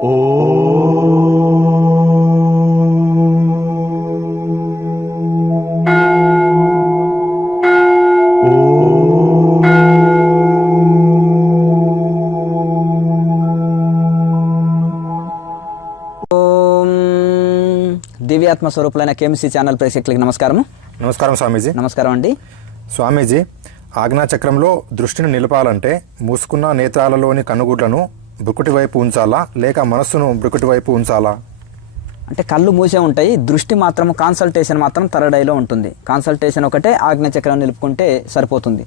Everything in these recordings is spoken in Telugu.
ఓం దివ్యాత్మ స్వరూపులైన కేఎంసీ ఛానల్ ప్రేక్షకులకి నమస్కారం. నమస్కారం స్వామీజీ. నమస్కారం అండి. స్వామీజీ ఆజ్ఞాచక్రంలో దృష్టిని నిలపాలంటే మూసుకున్న నేత్రాలలోని కనుగుడ్లను బ్రుకుటి వైపు ఉంచాలా? లేక మనస్సును బ్రుకుటి వైపు ఉంచాలా? అంటే కళ్ళు మూసే ఉంటాయి దృష్టి మాత్రం కాన్సల్టేషన్ మాత్రం తరడైలో ఉంటుంది. కాన్సల్టేషన్ ఒకటే ఆజ్ఞచక్రం నిలుపుకుంటే సరిపోతుంది.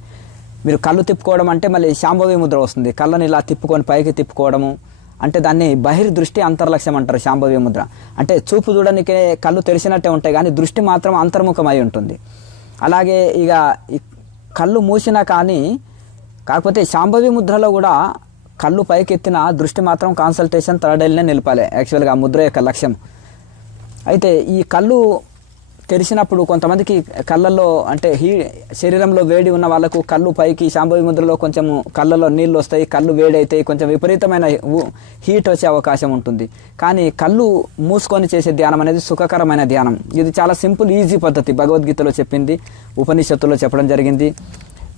మీరు కళ్ళు తిప్పుకోవడం అంటే మళ్ళీ శాంభవి ముద్ర వస్తుంది. కళ్ళని ఇలా తిప్పుకొని పైకి తిప్పుకోవడము. అంటే దాన్ని బహిర్దృష్టి అంతర్లక్ష్యం అంటారు శాంభవి ముద్ర. అంటే చూపు చూడడానికే కళ్ళు తెరిచినట్టే ఉంటాయి కానీ దృష్టి మాత్రం అంతర్ముఖమై ఉంటుంది. అలాగే ఇక ఈ కళ్ళు మూసినా కానీ కాకపోతే శాంభవి ముద్రలో కూడా కళ్ళు పైకెత్తిన దృష్టి మాత్రం కాన్సల్టేషన్ థర్డ్ నిలపాలి. యాక్చువల్గా ఆ ముద్ర యొక్క లక్ష్యం. అయితే ఈ కళ్ళు తెరిచినప్పుడు కొంతమందికి కళ్ళల్లో అంటే హీ శరీరంలో వేడి ఉన్న వాళ్ళకు కళ్ళు పైకి శాంభవి ముద్రలో కొంచెం కళ్ళలో నీళ్ళు వస్తాయి కళ్ళు వేడి అవుతాయి కొంచెం విపరీతమైన హీట్ వచ్చే అవకాశం ఉంటుంది. కానీ కళ్ళు మూసుకొని చేసే ధ్యానం అనేది సుఖకరమైన ధ్యానం. ఇది చాలా సింపుల్ ఈజీ పద్ధతి. భగవద్గీతలో చెప్పింది ఉపనిషత్తులో చెప్పడం జరిగింది.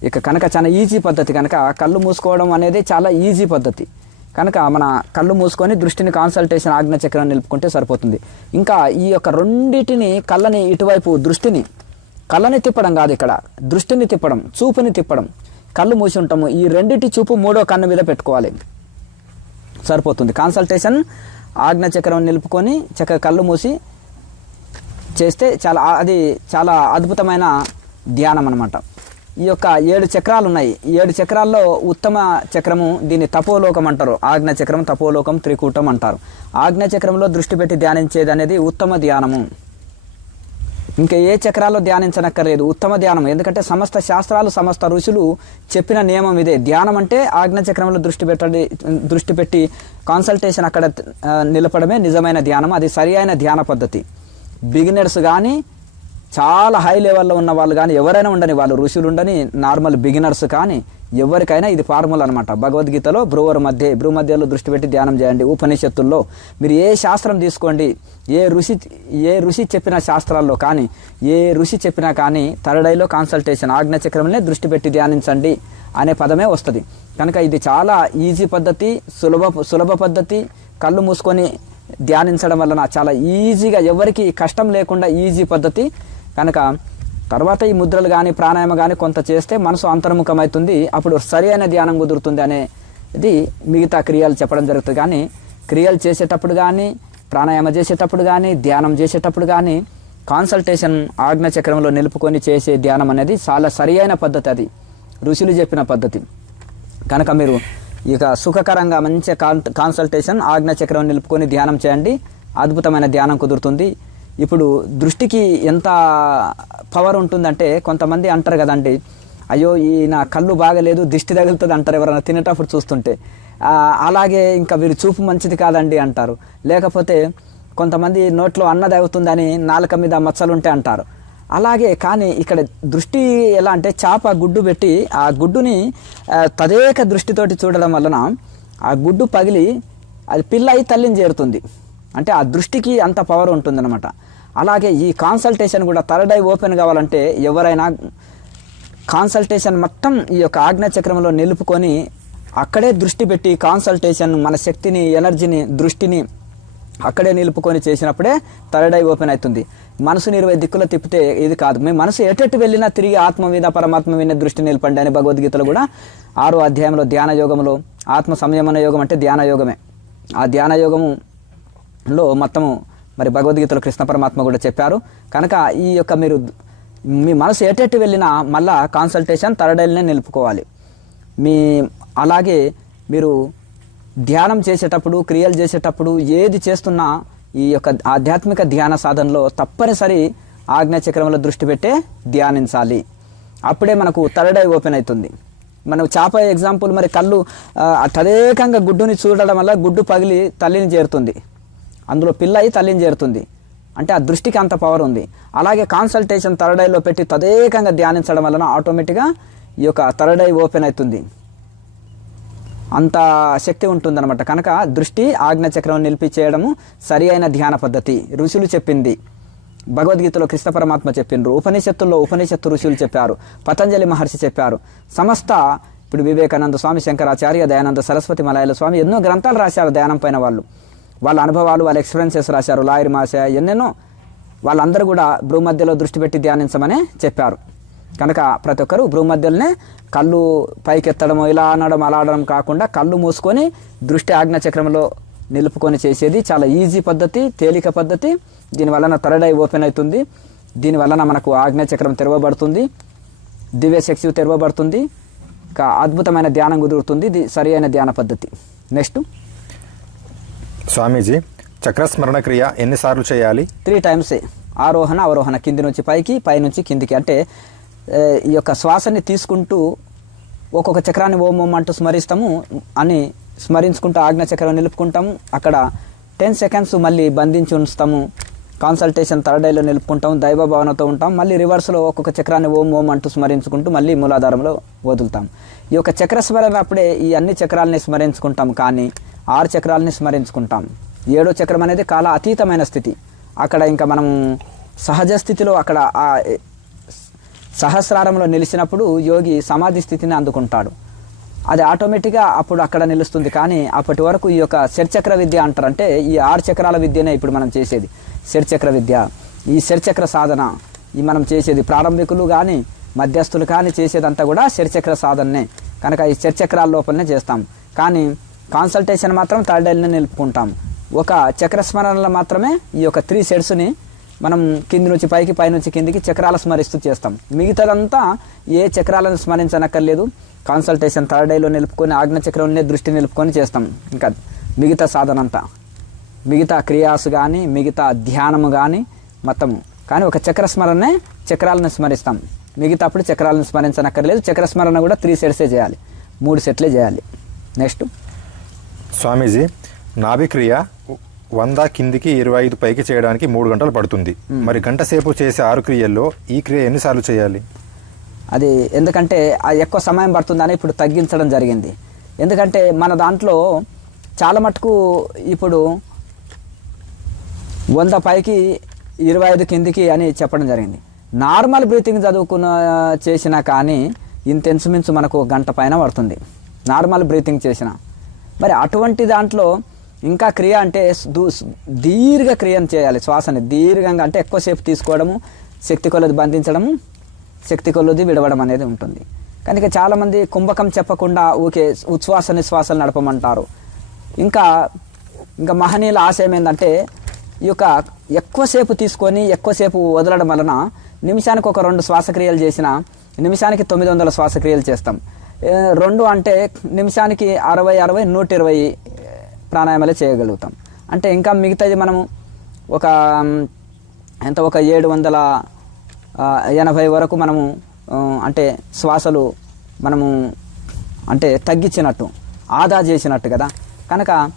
ఇక కనుక చాలా ఈజీ పద్ధతి. కనుక కళ్ళు మూసుకోవడం అనేది చాలా ఈజీ పద్ధతి. కనుక మన కళ్ళు మూసుకొని దృష్టిని కాన్సల్టేషన్ ఆజ్ఞ చక్రం నిలుపుకుంటే సరిపోతుంది. ఇంకా ఈ యొక్క రెండింటిని కళ్ళని ఇటువైపు దృష్టిని కళ్ళని తిప్పడం కాదు ఇక్కడ. దృష్టిని తిప్పడం చూపుని తిప్పడం. కళ్ళు మూసి ఉంటాము. ఈ రెండింటి చూపు మూడో కన్ను మీద పెట్టుకోవాలి. సరిపోతుంది. కాన్సల్టేషన్ ఆజ్ఞ చక్రం నిలుపుకొని చక్కగా కళ్ళు మూసి చేస్తే చాలా అది చాలా అద్భుతమైన ధ్యానం అనమాట ఈ యొక్క ఏడు చక్రాలు ఉన్నాయి ఏడు చక్రాల్లో ఉత్తమ చక్రము దీన్ని తపోలోకం అంటారు. ఆజ్ఞ చక్రం తపోలోకం త్రికూటం అంటారు. ఆజ్ఞ చక్రంలో దృష్టి పెట్టి ధ్యానించేది అనేది ఉత్తమ ధ్యానము. ఇంకా ఏ చక్రాల్లో ధ్యానించనక్కర్లేదు ఉత్తమ ధ్యానం ఎందుకంటే సమస్త శాస్త్రాలు సమస్త ఋషులు చెప్పిన నియమం ఇదే. ధ్యానం అంటే ఆజ్ఞ చక్రంలో దృష్టి పెట్టండి దృష్టి పెట్టి కాన్సల్టేషన్ అక్కడ నిలపడమే నిజమైన ధ్యానం. అది సరి అయిన ధ్యాన పద్ధతి. బిగినర్స్ కానీ చాలా హై లెవెల్లో ఉన్న వాళ్ళు కానీ ఎవరైనా ఉండని వాళ్ళు ఋషులు ఉండని నార్మల్ బిగినర్స్ కానీ ఎవరికైనా ఇది ఫార్ములా అనమాట భగవద్గీతలో బ్రువర్ మధ్య భ్రూ మధ్యలో దృష్టి పెట్టి ధ్యానం చేయండి. ఉపనిషత్తుల్లో మీరు ఏ శాస్త్రం తీసుకోండి ఏ ఋషి ఏ ఋషి చెప్పిన శాస్త్రాల్లో కానీ ఏ ఋషి చెప్పినా కానీ థర్డైలో కాన్సల్టేషన్ ఆజ్ఞ చక్రంలో దృష్టి పెట్టి ధ్యానించండి అనే పదమే వస్తుంది. కనుక ఇది చాలా ఈజీ పద్ధతి సులభ సులభ పద్ధతి. కళ్ళు మూసుకొని ధ్యానించడం వలన చాలా ఈజీగా ఎవరికి కష్టం లేకుండా ఈజీ పద్ధతి. కనుక తర్వాత ఈ ముద్రలు కానీ ప్రాణాయామ కానీ కొంత చేస్తే మనసు అంతర్ముఖమవుతుంది అప్పుడు సరి అయిన ధ్యానం కుదురుతుంది అనేది మిగతా క్రియలు చెప్పడం జరుగుతుంది. కానీ క్రియలు చేసేటప్పుడు కానీ ప్రాణాయామ చేసేటప్పుడు కానీ ధ్యానం చేసేటప్పుడు కానీ కాన్సల్టేషన్ ఆజ్ఞ చక్రంలో నిలుపుకొని చేసే ధ్యానం అనేది చాలా సరి అయిన పద్ధతి అది. ఋషులు చెప్పిన పద్ధతి. కనుక మీరు ఇక సుఖకరంగా మంచి కాన్ కాన్సల్టేషన్ ఆజ్ఞ చక్రం నిలుపుకొని ధ్యానం చేయండి. అద్భుతమైన ధ్యానం కుదురుతుంది. ఇప్పుడు దృష్టికి ఎంత పవర్ ఉంటుందంటే కొంతమంది అంటారు కదండి అయ్యో ఈ నా కళ్ళు బాగలేదు దిష్టి తగులుతుంది అంటారు ఎవరైనా తినేటప్పుడు చూస్తుంటే. అలాగే ఇంకా వీరు చూపు మంచిది కాదండి అంటారు. లేకపోతే కొంతమంది నోట్లో అన్నది అవుతుందని నాలుక మీద మచ్చలుంటే అంటారు. అలాగే కానీ ఇక్కడ దృష్టి ఎలా అంటే చేప గుడ్డు పెట్టి ఆ గుడ్డుని తదేక దృష్టితోటి చూడడం వలన ఆ గుడ్డు పగిలి అది పిల్ల అయి తల్లిని చేరుతుంది. అంటే ఆ దృష్టికి అంత పవర్ ఉంటుందన్నమాట. అలాగే ఈ కాన్సల్టేషన్ కూడా థర్డ్ ఐ ఓపెన్ కావాలంటే ఎవరైనా కాన్సల్టేషన్ మొత్తం ఈ యొక్క ఆజ్ఞా చక్రంలో నిలుపుకొని అక్కడే దృష్టి పెట్టి కాన్సల్టేషన్ మన శక్తిని ఎనర్జీని దృష్టిని అక్కడే నిలుపుకొని చేసినప్పుడే థర్డ్ ఐ ఓపెన్ అవుతుంది. మనసుని ఇరవై దిక్కులో తిప్పితే ఇది కాదు. మీ మనసు ఎటెటు వెళ్ళినా తిరిగి ఆత్మ మీద పరమాత్మ మీద దృష్టి నిలపండి అని భగవద్గీతలో కూడా ఆరో అధ్యాయంలో ధ్యాన యోగంలో ఆత్మ సంయమన యోగం అంటే ధ్యాన యోగమే. ఆ ధ్యాన యోగము లో మొత్తము మరి భగవద్గీతలో కృష్ణ పరమాత్మ కూడా చెప్పారు. కనుక ఈ యొక్క మీరు మీ మనసు ఎటెట్టు వెళ్ళినా మళ్ళా కాన్సల్టేషన్ తరడైలనే నిలుపుకోవాలి. మీ అలాగే మీరు ధ్యానం చేసేటప్పుడు క్రియలు చేసేటప్పుడు ఏది చేస్తున్నా ఈ యొక్క ఆధ్యాత్మిక ధ్యాన సాధనలో తప్పనిసరి ఆజ్ఞా చక్రంలో దృష్టి పెట్టే ధ్యానించాలి. అప్పుడే మనకు థర్డ్ ఐ ఓపెన్ అవుతుంది. మనం చేప ఎగ్జాంపుల్ మరి కళ్ళు తదేకంగా గుడ్డుని చూడడం వల్ల గుడ్డు పగిలి తల్లిని చేరుతుంది. అందులో పిల్ల అయి తల్లిని చేరుతుంది. అంటే ఆ దృష్టికి అంత పవర్ ఉంది. అలాగే కాన్సల్టేషన్ థర్డ్ పెట్టి తదేకంగా ధ్యానించడం వలన ఆటోమేటిక్గా ఈ యొక్క థర్డ్ ఐ ఓపెన్ అవుతుంది. అంత శక్తి ఉంటుందన్నమాట. కనుక దృష్టి ఆజ్ఞ చక్రం నిలిపి చేయడము సరి అయిన ధ్యాన పద్ధతి. ఋషులు చెప్పింది. భగవద్గీతలో కృష్ణ పరమాత్మ చెప్పిండ్రు. ఉపనిషత్తుల్లో ఉపనిషత్తు ఋషులు చెప్పారు. పతంజలి మహర్షి చెప్పారు. సమస్త ఇప్పుడు వివేకానంద స్వామి శంకరాచార్య దయానంద సరస్వతి మలాయల స్వామి ఎన్నో గ్రంథాలు రాశారు ధ్యానం పైన వాళ్ళు. వాళ్ళ అనుభవాలు వాళ్ళ ఎక్స్పీరియన్సెస్ రాశారు. లాయర్ మాస ఎన్నెన్నో వాళ్ళందరూ కూడా భూమధ్యలో దృష్టి పెట్టి ధ్యానించమని చెప్పారు. కనుక ప్రతి ఒక్కరు భూమధ్యలోనే కళ్ళు పైకెత్తడం ఇలా అనడం అలా అనడం కాకుండా కళ్ళు మూసుకొని దృష్టి ఆజ్ఞ చక్రంలో నిలుపుకొని చేసేది చాలా ఈజీ పద్ధతి తేలిక పద్ధతి. దీని వలన థర్డ్ ఐ ఓపెన్ అవుతుంది. దీని వలన మనకు ఆజ్ఞ చక్రం తెరవబడుతుంది. దివ్య శక్తి తెరవబడుతుంది. ఇంకా అద్భుతమైన ధ్యానం కుదురుతుంది. ఇది సరి అయిన ధ్యాన పద్ధతి. నెక్స్ట్ స్వామీజీ చక్రస్మరణ క్రియ ఎన్నిసార్లు చేయాలి? త్రీ టైమ్సే ఆరోహణ అవరోహణ కింది నుంచి పైకి పై నుంచి కిందికి. అంటే ఈ యొక్క శ్వాసని తీసుకుంటూ ఒక్కొక్క చక్రాన్ని ఓం ఓం అంటూ స్మరిస్తాము అని స్మరించుకుంటూ ఆజ్ఞ చక్రం నిలుపుకుంటాము. అక్కడ టెన్ సెకండ్స్ మళ్ళీ బంధించి ఉంచుతాము. కాన్సల్టేషన్ థర్డ్ ఐలో నిలుపుకుంటాం దైవ భావనతో ఉంటాం మళ్ళీ రివర్స్లో ఒక్కొక్క చక్రాన్ని ఓం ఓం అంటూ స్మరించుకుంటూ మళ్ళీ మూలాధారంలో వదులుతాం ఈ యొక్క చక్ర స్మరణ అప్పుడే ఈ అన్ని చక్రాలని స్మరించుకుంటాం కానీ ఆరు చక్రాలని స్మరించుకుంటాం. ఏడో చక్రం అనేది కాల అతీతమైన స్థితి. అక్కడ ఇంకా మనం సహజ స్థితిలో అక్కడ ఆ సహస్రారంలో నిలిచినప్పుడు యోగి సమాధి స్థితిని అందుకుంటాడు. అది ఆటోమేటిక్గా అప్పుడు అక్కడ నిలుస్తుంది కానీ అప్పటి వరకు ఈ యొక్క షడ్చక్ర విద్య అంటారంటే ఈ ఆరు చక్రాల విద్యనే ఇప్పుడు మనం చేసేది. షడ్చక్ర విద్య. ఈ షడ్చక్ర సాధన ఈ మనం చేసేది ప్రారంభికులు కానీ మధ్యస్థులు కానీ చేసేదంతా కూడా షడ్చక్ర సాధననే. కనుక ఈ షడ్చక్రాల లోపలనే చేస్తాం. కానీ కాన్సల్టేషన్ మాత్రం థర్డ్ నిలుపుకుంటాం. ఒక చక్రస్మరణలో మాత్రమే ఈ యొక్క త్రీ సెట్స్ని మనం కింది నుంచి పైకి పై నుంచి కిందికి చక్రాలు స్మరిస్తూ చేస్తాం. మిగతాదంతా ఏ చక్రాలను స్మరించనక్కర్లేదు. కాన్సల్టేషన్ థర్డ్ ఐలో నిలుపుకొని ఆజ్ఞ చక్రంలోనే దృష్టి నిలుపుకొని చేస్తాం. ఇంకా మిగతా సాధన అంతా మిగతా క్రియాస్ కానీ మిగతా ధ్యానము కానీ మొత్తం. కానీ ఒక చక్ర స్మరణనే చక్రాలను స్మరిస్తాం. మిగతా అప్పుడు చక్రాలను స్మరించనక్కర్లేదు. చక్ర స్మరణ కూడా త్రీ సెట్సే చేయాలి. మూడు సెట్లే చేయాలి. నెక్స్ట్ స్వామీజీ నాభిక్రియ వంద కిందికి ఇరవై ఐదు పైకి చేయడానికి మూడు గంటలు పడుతుంది. మరి గంట సేపు చేసే ఆరు క్రియల్లో ఈ క్రియ ఎన్నిసార్లు చేయాలి? అది ఎందుకంటే అది ఎక్కువ సమయం పడుతుందని ఇప్పుడు తగ్గించడం జరిగింది. ఎందుకంటే మన దాంట్లో చాలా మటుకు ఇప్పుడు వంద పైకి ఇరవై ఐదు కిందికి అని చెప్పడం జరిగింది. నార్మల్ బ్రీతింగ్ చదువుకున్న చేసినా కానీ ఇంత ఇంచుమించు మనకు గంట పైన పడుతుంది. నార్మల్ బ్రీతింగ్ చేసిన. మరి అటువంటి దాంట్లో ఇంకా క్రియ అంటే దూ- దీర్ఘ క్రియను చేయాలి శ్వాసని. దీర్ఘంగా అంటే ఎక్కువసేపు తీసుకోవడము శక్తి కొలది బంధించడము శక్తి కొలది విడవడం అనేది ఉంటుంది. కనుక చాలామంది కుంభకం చెప్పకుండా ఊకే ఉచ్ఛ్వాస నిశ్వాసాలు నడపమంటారు. ఇంకా ఇంకా మహనీయుల ఆశయం ఏంటంటే ఈ యొక్క ఎక్కువసేపు తీసుకొని ఎక్కువసేపు వదలడం వలన నిమిషానికి ఒక రెండు శ్వాసక్రియలు చేసిన నిమిషానికి తొమ్మిది వందల శ్వాసక్రియలు చేస్తాం. రెండు అంటే నిమిషానికి అరవై అరవై నూట ఇరవై ప్రాణాయామాలే చేయగలుగుతాం. అంటే ఇంకా మిగతాది మనము ఒక ఎంత ఒక ఏడు వందల ఎనభై వరకు మనము అంటే శ్వాసలు మనము అంటే తగ్గించినట్టు ఆదా చేసినట్టు కదా. కనుక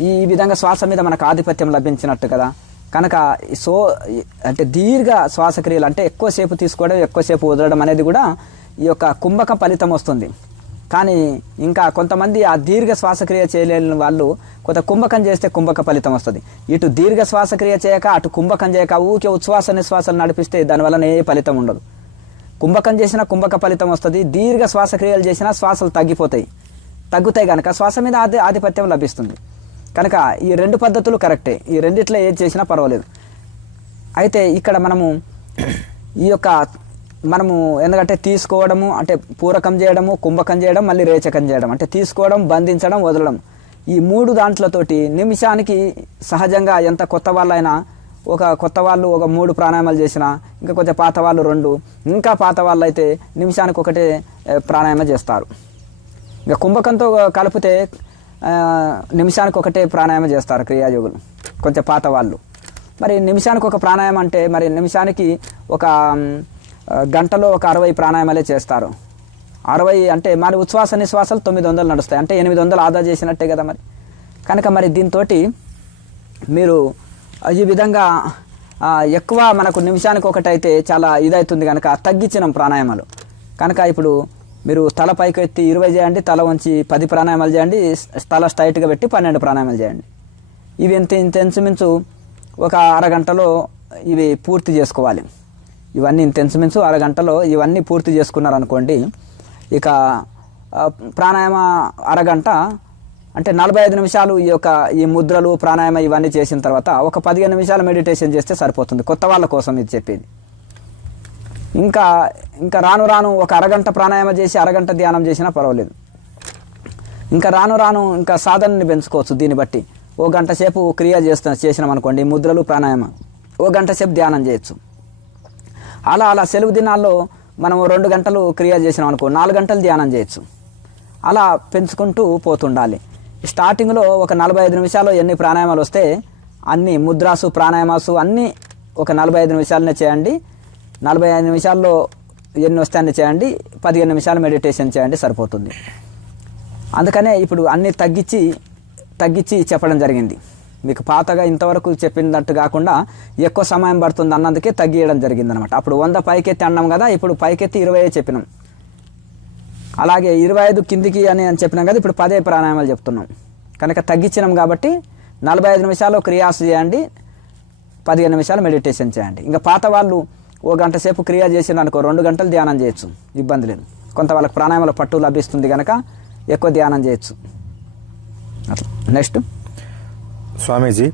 ఈ విధంగా శ్వాస మీద మనకు ఆధిపత్యం లభించినట్టు కదా. కనుక ఈ సో అంటే దీర్ఘ శ్వాసక్రియలు అంటే ఎక్కువసేపు తీసుకోవడం ఎక్కువసేపు వదలడం అనేది కూడా ఈ యొక్క కుంభక ఫలితం వస్తుంది. కానీ ఇంకా కొంతమంది ఆ దీర్ఘ శ్వాసక్రియ చేయలేని వాళ్ళు కొంత కుంభకం చేస్తే కుంభక ఫలితం వస్తుంది. ఇటు దీర్ఘ శ్వాసక్రియ చేయక అటు కుంభకం చేయక ఊకే ఉచ్ఛ్వాస నిశ్వాసాలు నడిపిస్తే దానివల్ల ఏ ఫలితం ఉండదు. కుంభకం చేసినా కుంభక ఫలితం వస్తుంది దీర్ఘ శ్వాసక్రియలు చేసినా శ్వాసలు తగ్గిపోతాయి. తగ్గుతాయి కనుక శ్వాస మీద ఆధి ఆధిపత్యం లభిస్తుంది. కనుక ఈ రెండు పద్ధతులు కరెక్టే. ఈ రెండిట్లో ఏది చేసినా పర్వాలేదు. అయితే ఇక్కడ మనము ఈ యొక్క మనము ఎందుకంటే తీసుకోవడము అంటే పూరకం చేయడము కుంభకం చేయడం మళ్ళీ రేచకం చేయడం అంటే తీసుకోవడం బంధించడం వదలడం. ఈ మూడు దాంట్లతోటి నిమిషానికి సహజంగా ఎంత కొత్త వాళ్ళైనా ఒక కొత్త వాళ్ళు ఒక మూడు ప్రాణాయామాలు చేసిన ఇంకా కొంచెం పాత వాళ్ళు రెండు ఇంకా పాత వాళ్ళు అయితే నిమిషానికి ఒకటే ప్రాణాయామం చేస్తారు. ఇక కుంభకంతో కలిపితే నిమిషానికి ఒకటే ప్రాణాయామం చేస్తారు క్రియాయోగులు కొంచెం పాత వాళ్ళు. మరి నిమిషానికి ఒక ప్రాణాయామం అంటే మరి నిమిషానికి ఒక గంటలో ఒక అరవై ప్రాణాయామాలే చేస్తారు. అరవై అంటే మరి ఉచ్ఛ్వాస నిశ్వాసాలు తొమ్మిది వందలు నడుస్తాయి. అంటే ఎనిమిది వందలు ఆదా చేసినట్టే కదా మరి. కనుక మరి దీంతో మీరు ఈ విధంగా ఎక్కువ మనకు నిమిషానికి ఒకటి అయితే చాలా ఇదవుతుంది కనుక తగ్గించినాం ప్రాణాయామాలు. కనుక ఇప్పుడు మీరు తల పైకి ఎత్తి ఇరవై చేయండి తల ఉంచి పది ప్రాణాయామాలు చేయండి తల స్ట్రైట్గా పెట్టి పన్నెండు ప్రాణాయామాలు చేయండి. ఇవి ఇంత ఇంత ఇంచుమించు ఒక అరగంటలో ఇవి పూర్తి చేసుకోవాలి. ఇవన్నీ ఇంత అరగంటలో ఇవన్నీ పూర్తి చేసుకున్నారనుకోండి ఇక ప్రాణాయామ అరగంట అంటే నలభై ఐదు నిమిషాలు ఈ యొక్క ఈ ముద్రలు ప్రాణాయామ ఇవన్నీ చేసిన తర్వాత ఒక పదిహేను నిమిషాలు మెడిటేషన్ చేస్తే సరిపోతుంది కొత్త వాళ్ళ కోసం ఇది చెప్పేది. ఇంకా ఇంకా రాను రాను ఒక అరగంట ప్రాణాయామ చేసి అరగంట ధ్యానం చేసినా పర్వాలేదు. ఇంకా రాను రాను ఇంకా సాధనని పెంచుకోవచ్చు దీన్ని బట్టి. ఓ గంట సేపు క్రియ చేస్తున్న చేసినాం అనుకోండి ముద్రలు ప్రాణాయామ ఓ గంట సేపు ధ్యానం చేయొచ్చు. అలా అలా సెలవు దినాల్లో మనం రెండు గంటలు క్రియ చేసినాం అనుకో నాలుగు గంటలు ధ్యానం చేయొచ్చు. అలా పెంచుకుంటూ పోతుండాలి. స్టార్టింగ్లో ఒక నలభై ఐదు నిమిషాలు ఎన్ని ప్రాణాయామాలు వస్తే అన్ని ముద్రాసు ప్రాణాయామాసు అన్నీ ఒక నలభై ఐదు నిమిషాలనే చేయండి. నలభై ఐదు నిమిషాల్లో ఎన్ని వస్తే అన్ని చేయండి. పదిహేను నిమిషాలు మెడిటేషన్ చేయండి సరిపోతుంది. అందుకనే ఇప్పుడు అన్నీ తగ్గించి తగ్గించి చెప్పడం జరిగింది. మీకు పాతగా ఇంతవరకు చెప్పినట్టు కాకుండా ఎక్కువ సమయం పడుతుంది అన్నందుకే తగ్గియడం జరిగింది అనమాట అప్పుడు వంద పైకెత్తి అన్నాం కదా ఇప్పుడు పైకెత్తి ఇరవై చెప్పినాం. అలాగే ఇరవై ఐదు కిందికి అని అని చెప్పినాం కదా ఇప్పుడు పదే ప్రాణాయామాలు చెప్తున్నాం. కనుక తగ్గించినాం కాబట్టి నలభై ఐదు నిమిషాలు క్రియాస్ చేయండి పదిహేను నిమిషాలు మెడిటేషన్ చేయండి. ఇంకా పాత వాళ్ళు ఓ గంట సేపు క్రియ చేసిన అనుకో రెండు గంటలు ధ్యానం చేయొచ్చు ఇబ్బంది లేదు. కొంత వాళ్ళకి ప్రాణాయామాల పట్టు లభిస్తుంది కనుక ఎక్కువ ధ్యానం చేయొచ్చు. అట్లా. నెక్స్ట్. స్వామీజీ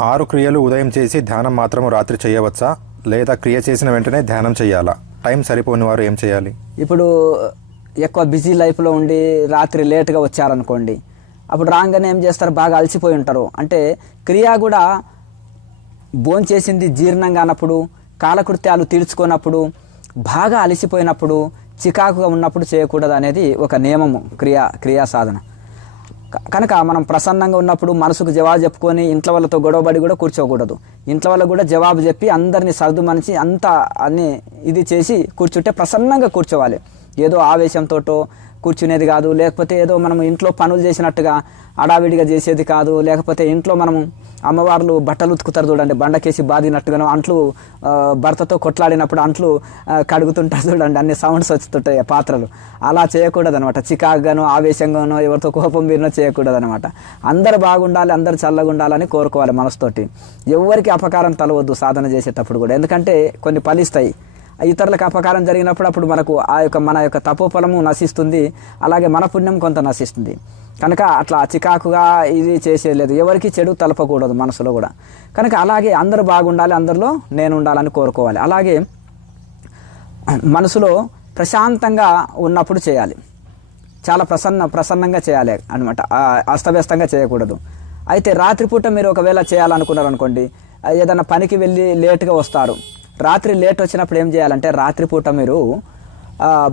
ఆరు క్రియలు ఉదయం చేసి ధ్యానం మాత్రం రాత్రి చేయవచ్చా? లేదా క్రియ చేసిన వెంటనే ధ్యానం చేయాలా? టైం సరిపోని వారు ఏం చేయాలి? ఇప్పుడు ఎక్కువ బిజీ లైఫ్లో ఉండి రాత్రి లేట్గా వచ్చారనుకోండి అప్పుడు రాగానే ఏం చేస్తారు? బాగా అలసిపోయి ఉంటారు. అంటే క్రియ కూడా భోంచేసింది జీర్ణం కానప్పుడు కాలకృత్యాలు తీర్చుకున్నప్పుడు బాగా అలసిపోయినప్పుడు చికాకుగా ఉన్నప్పుడు చేయకూడదు అనేది ఒక నియమము క్రియా క్రియా సాధన. కనుక మనం ప్రసన్నంగా ఉన్నప్పుడు మనసుకు జవాబు చెప్పుకొని ఇంట్లో వాళ్ళతో గొడవబడి కూడా కూర్చోకూడదు. ఇంట్లో వాళ్ళకు కూడా జవాబు చెప్పి అందరినీ సర్దు మనిషి అంతా అన్ని ఇది చేసి కూర్చుంటే ప్రసన్నంగా కూర్చోవాలి. ఏదో ఆవేశంతోటో కూర్చునేది కాదు లేకపోతే ఏదో మనం ఇంట్లో పనులు చేసినట్టుగా అడావిడిగా చేసేది కాదు లేకపోతే ఇంట్లో మనము అమ్మవార్లు బట్టలు ఉతుకుతారు చూడండి బండకేసి బాదినట్టుగాను అంట్లు భర్తతో కొట్లాడినప్పుడు అంట్లు కడుగుతుంటారు చూడండి అన్ని సౌండ్స్ వచ్చుతుంటాయి ఆ పాత్రలు. అలా చేయకూడదు అనమాట చికాగ్గాను ఆవేశంగానో ఎవరితో కోపం మీరినో చేయకూడదు అనమాట అందరు బాగుండాలి అందరు చల్లగా ఉండాలని కోరుకోవాలి మనసుతోటి. ఎవరికి అపకారం తలవద్దు సాధన చేసేటప్పుడు కూడా. ఎందుకంటే కొన్ని ఫలిస్తాయి. ఇతరులకు అపకారం జరిగినప్పుడు అప్పుడు మనకు ఆ యొక్క మన యొక్క తపోఫలము నశిస్తుంది. అలాగే మన పుణ్యం కొంత నశిస్తుంది. కనుక అట్లా చికాకుగా ఇది చేసేయలేదు. ఎవరికి చెడు తలపకూడదు మనసులో కూడా. కనుక అలాగే అందరూ బాగుండాలి అందరిలో నేను ఉండాలని కోరుకోవాలి. అలాగే మనసులో ప్రశాంతంగా ఉన్నప్పుడు చేయాలి. చాలా ప్రసన్న ప్రసన్నంగా చేయాలి అనమాట అస్తవ్యస్తంగా చేయకూడదు. అయితే రాత్రిపూట మీరు ఒకవేళ చేయాలనుకున్నారు అనుకోండి ఏదైనా పనికి వెళ్ళి లేట్గా వస్తారు. రాత్రి లేట్ వచ్చినప్పుడు ఏం చేయాలంటే రాత్రిపూట మీరు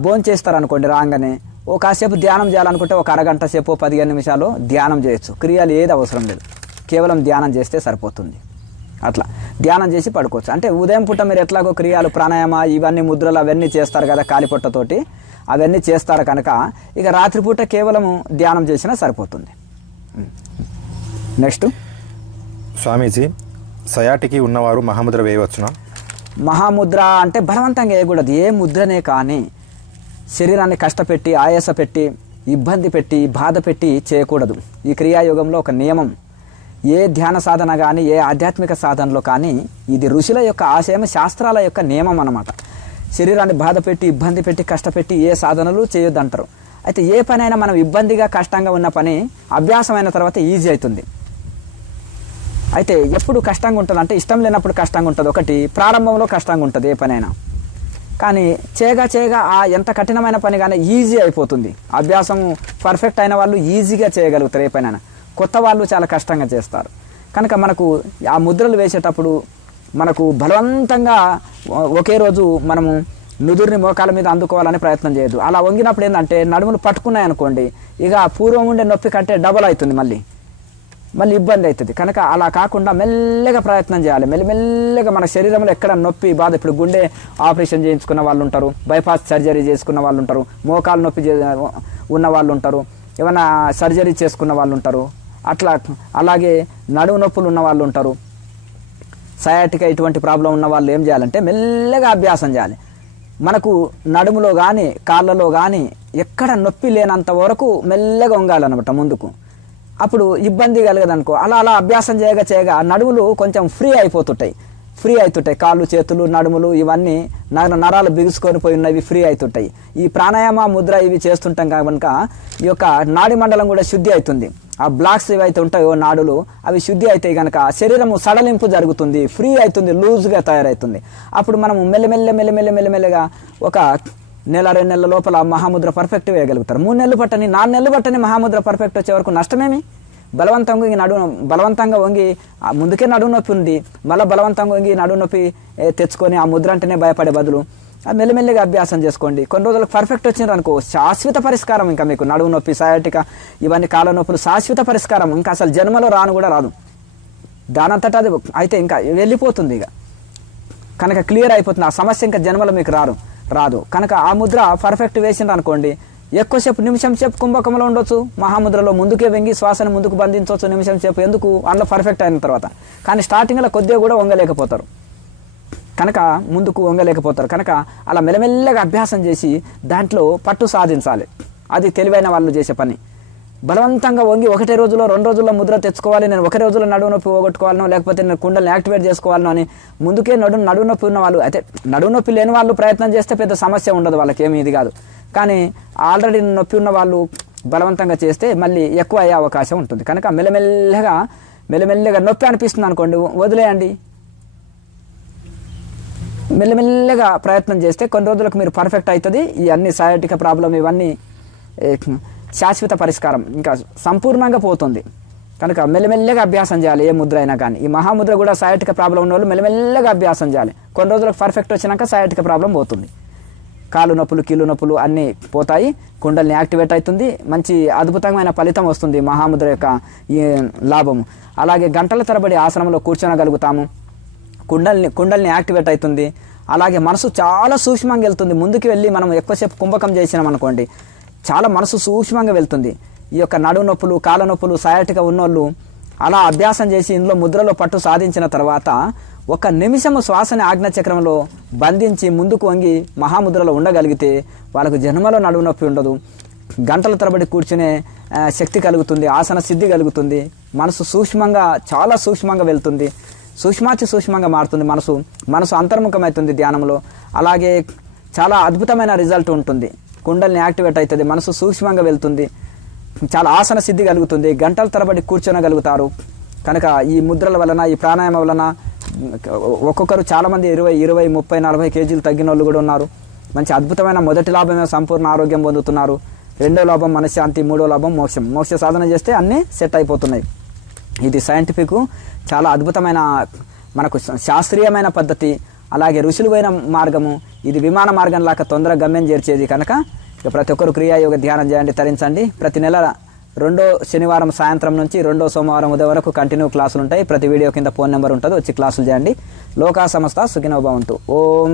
భోంచేస్తారు అనుకోండి రాగానే ఓ కాసేపు ధ్యానం చేయాలనుకుంటే ఒక అరగంట సేపు పదిహేను నిమిషాలు ధ్యానం చేయొచ్చు. క్రియలు ఏది అవసరం లేదు. కేవలం ధ్యానం చేస్తే సరిపోతుంది. అట్లా. ధ్యానం చేసి పడుకోవచ్చు. అంటే ఉదయం పూట మీరు ఎట్లాగో క్రియాలు ప్రాణాయామ ఇవన్నీ ముద్రలు అవన్నీ చేస్తారు కదా కాలిపొట్టతోటి అవన్నీ చేస్తారు కనుక ఇక రాత్రిపూట కేవలము ధ్యానం చేసినా సరిపోతుంది. నెక్స్ట్. స్వామీజీ సయాటికి ఉన్నవారు మహాముద్ర వేయవచ్చునా? మహాముద్ర అంటే బలవంతంగా వేయకూడదు. ఏ ముద్రనే కానీ శరీరాన్ని కష్టపెట్టి ఆయాస పెట్టి ఇబ్బంది పెట్టి బాధ పెట్టి చేయకూడదు. ఈ క్రియాయోగంలో ఒక నియమం. ఏ ధ్యాన సాధన కానీ ఏ ఆధ్యాత్మిక సాధనలో కానీ ఇది ఋషుల యొక్క ఆశయం శాస్త్రాల యొక్క నియమం అన్నమాట. శరీరాన్ని బాధ పెట్టి ఇబ్బంది పెట్టి కష్టపెట్టి ఏ సాధనలు చేయొద్దంటారు. అయితే ఏ పనైనా మనం ఇబ్బందిగా కష్టంగా ఉన్న పని అభ్యాసమైన తర్వాత ఈజీ అవుతుంది అయితే ఎప్పుడు కష్టంగా ఉంటుంది అంటే ఇష్టం లేనప్పుడు కష్టంగా ఉంటుంది ఒకటి ప్రారంభంలో కష్టంగా ఉంటుంది ఏ పనైనా. కానీ చేయగా చేయగా ఆ ఎంత కఠినమైన పని కానీ ఈజీ అయిపోతుంది. అభ్యాసం పర్ఫెక్ట్ అయిన వాళ్ళు ఈజీగా చేయగలుగుతారు ఏ పైన కొత్త వాళ్ళు చాలా కష్టంగా చేస్తారు. కనుక మనకు ఆ ముద్రలు వేసేటప్పుడు మనకు బలవంతంగా ఒకే రోజు మనము నుదురుని మోకాల మీద అందుకోవాలని ప్రయత్నం చేయదు అలా వంగినప్పుడు ఏంటంటే నడుములు పట్టుకున్నాయి అనుకోండి ఇక పూర్వం ఉండే నొప్పి కంటే డబల్ అవుతుంది మళ్ళీ. మళ్ళీ ఇబ్బంది అవుతుంది. కనుక అలా కాకుండా మెల్లగా ప్రయత్నం చేయాలి. మెల్లమెల్లగా మన శరీరంలో ఎక్కడ నొప్పి బాధ ఇప్పుడు గుండె ఆపరేషన్ చేయించుకున్న వాళ్ళు ఉంటారు బైపాస్ సర్జరీ చేసుకున్న వాళ్ళు ఉంటారు మోకాలు నొప్పి ఉన్న వాళ్ళు ఉంటారు ఏమైనా సర్జరీ చేసుకున్న వాళ్ళు ఉంటారు అట్లా అలాగే నడుము నొప్పులు ఉన్న వాళ్ళు ఉంటారు సయాటిక ఇటువంటి ప్రాబ్లం ఉన్న వాళ్ళు ఏం చేయాలంటే మెల్లగా అభ్యాసం చేయాలి. మనకు నడుములో కానీ కాళ్ళలో కానీ ఎక్కడ నొప్పి లేనంత వరకు మెల్లగా వంగాలన్నమాట ముందుకు. అప్పుడు ఇబ్బంది కలగదనుకో. అలా అలా అభ్యాసం చేయగా చేయగా నడుములు కొంచెం ఫ్రీ అయిపోతుంటాయి. ఫ్రీ అవుతుంటాయి కాళ్ళు చేతులు నడుములు ఇవన్నీ నర నరాలు బిగుసుకొని పోయి ఉన్నవి ఫ్రీ అవుతుంటాయి ఈ ప్రాణాయామ ముద్ర ఇవి చేస్తుంటాం కనుక ఈ యొక్క నాడి మండలం కూడా శుద్ధి అవుతుంది. ఆ బ్లాక్స్ ఏవైతే ఉంటాయో నాడులు అవి శుద్ధి అవుతాయి కనుక శరీరము సడలింపు జరుగుతుంది. ఫ్రీ అవుతుంది లూజ్గా తయారవుతుంది. అప్పుడు మనము మెల్లమెల్ల మెల్లమెల్ల మెల్లమెల్లగా ఒక నెల రెండు నెలల లోపల మహాముద్ర పర్ఫెక్ట్ వేయగలుగుతారు. మూడు నెలలు పట్టని నాలుగు నెలలు పట్టని మహాముద్ర పర్ఫెక్ట్ వచ్చే వరకు నష్టమేమి? బలవంతంగా వంగి నడు బలవంతంగా వంగి ముందుకే నడువు నొప్పి ఉంది. మళ్ళీ బలవంతంగా వంగి నడువు నొప్పి తెచ్చుకొని ఆ ముద్ర అంటేనే భయపడే బదులు ఆ మెల్లిమెల్లిగా అభ్యాసం చేసుకోండి. కొన్ని రోజులకు పర్ఫెక్ట్ వచ్చిండ్రు అనుకో శాశ్వత పరిష్కారం ఇంకా మీకు. నడుము నొప్పి సయాటిక ఇవన్నీ కాళ్ళ నొప్పులు శాశ్వత పరిష్కారం. ఇంకా అసలు జన్మలో రాను కూడా రాదు. దానంతటా అది అయితే ఇంకా వెళ్ళిపోతుంది ఇక. కనుక క్లియర్ అయిపోతుంది. ఆ సమస్య ఇంకా జన్మలో మీకు రారు రాదు. కనుక ఆ ముద్ర పర్ఫెక్ట్ వేసింది అనుకోండి ఎక్కువసేపు నిమిషం సేపు కుంభకంలో ఉండొచ్చు. మహాముద్రలో ముందుకే వెంగి శ్వాసను ముందుకు బంధించవచ్చు నిమిషం సేపు ఎందుకు? అందులో పర్ఫెక్ట్ అయిన తర్వాత. కానీ స్టార్టింగ్లో కొద్దిగా కూడా వంగలేకపోతారు. కనుక ముందుకు వంగలేకపోతారు. కనుక అలా మెల్లమెల్లగా అభ్యాసం చేసి దాంట్లో పట్టు సాధించాలి. అది తెలివైన వాళ్ళు చేసే పని. బలవంతంగా వంగి ఒకటే రోజులో రెండు రోజుల్లో ముద్ర తెచ్చుకోవాలి నేను ఒకే రోజులో నడువు నొప్పి పోగొట్టుకోవాలనో లేకపోతే నేను కుండల్ని యాక్టివేట్ చేసుకోవాలనో అని ముందుకే నడు నడువు నొప్పి ఉన్న వాళ్ళు అయితే నడువు నొప్పి లేని వాళ్ళు ప్రయత్నం చేస్తే పెద్ద సమస్య ఉండదు వాళ్ళకి ఏమీ ఇది కాదు. కానీ ఆల్రెడీ నొప్పి ఉన్న వాళ్ళు బలవంతంగా చేస్తే మళ్ళీ ఎక్కువ అయ్యే అవకాశం ఉంటుంది. కనుక మెల్లమెల్లగా మెల్లమెల్లగా నొప్పి అనిపిస్తుంది అనుకోండి వదిలేయండి. మెల్లమెల్లగా ప్రయత్నం చేస్తే కొన్ని రోజులకు మీరు పర్ఫెక్ట్ అవుతుంది. ఈ అన్ని సయాటిక ప్రాబ్లం ఇవన్నీ శాశ్వత పరిష్కారం. ఇంకా సంపూర్ణంగా పోతుంది. కనుక మెల్లమెల్లగా అభ్యాసం చేయాలి ఏ ముద్ర అయినా కానీ. ఈ మహాముద్ర కూడా సయాటిక ప్రాబ్లం ఉన్న వాళ్ళు మెల్లమెల్లగా అభ్యాసం చేయాలి. కొన్ని రోజులకు పర్ఫెక్ట్ వచ్చినాక సయాటిక ప్రాబ్లం పోతుంది. కాలు నొప్పులు కీళ్ళు నొప్పులు అన్నీ పోతాయి. కుండల్ని యాక్టివేట్ అవుతుంది. మంచి అద్భుతమైన ఫలితం వస్తుంది మహాముద్ర యొక్క ఈ లాభము. అలాగే గంటల తరబడి ఆసనంలో కూర్చోనగలుగుతాము. కుండల్ని కుండల్ని యాక్టివేట్ అవుతుంది. అలాగే మనసు చాలా సూక్ష్మంగా వెళ్తుంది. ముందుకు వెళ్ళి మనం ఎక్కువసేపు కుంభకం చేసినాం అనుకోండి చాలా మనసు సూక్ష్మంగా వెళ్తుంది. ఈ యొక్క నడుము నొప్పులు కాళ్ళ నొప్పులు సయాటిగా ఉన్నోళ్ళు అలా అభ్యాసం చేసి ఇందులో ముద్రలో పట్టు సాధించిన తర్వాత ఒక నిమిషము శ్వాసని ఆజ్ఞచక్రంలో బంధించి ముందుకు వంగి మహాముద్రలో ఉండగలిగితే వాళ్ళకు జన్మలో నడుము నొప్పి ఉండదు. గంటల తరబడి కూర్చునే శక్తి కలుగుతుంది ఆసన సిద్ధి కలుగుతుంది. మనసు సూక్ష్మంగా చాలా సూక్ష్మంగా వెళ్తుంది. సూక్ష్మాతి సూక్ష్మంగా మారుతుంది మనసు. మనసు అంతర్ముఖమవుతుంది ధ్యానంలో. అలాగే చాలా అద్భుతమైన రిజల్ట్ ఉంటుంది. కుండల్ని యాక్టివేట్ అవుతుంది మనసు సూక్ష్మంగా వెళ్తుంది చాలా ఆసన సిద్ధి కలుగుతుంది గంటల తరబడి కూర్చోనగలుగుతారు. కనుక ఈ ముద్రల వలన ఈ ప్రాణాయామం వలన ఒక్కొక్కరు చాలామంది ఇరవై ఇరవై ముప్పై నలభై కేజీలు తగ్గిన వాళ్ళు కూడా ఉన్నారు. మంచి అద్భుతమైన మొదటి లాభమే సంపూర్ణ ఆరోగ్యం పొందుతున్నారు. రెండో లాభం మనశ్శాంతి మూడో లాభం మోక్షం. మోక్ష సాధన చేస్తే అన్నీ సెట్ అయిపోతున్నాయి. ఇది సైంటిఫిక్ చాలా అద్భుతమైన మనకు శాస్త్రీయమైన పద్ధతి. అలాగే ఋషులువైన మార్గము ఇది విమాన మార్గం లాగా తొందరగా గమ్యం చేర్చేది కనుక ఇక ప్రతి ఒక్కరు క్రియాయోగ ధ్యానం చేయండి తరించండి. ప్రతి నెల రెండో శనివారం సాయంత్రం నుంచి రెండో సోమవారం ఉదయం వరకు కంటిన్యూ క్లాసులు ఉంటాయి. ప్రతి వీడియో కింద ఫోన్ నెంబర్ ఉంటుంది వచ్చి క్లాసులు చేయండి. లోకా సంస్థ సుఖినోభవంతు ఓం.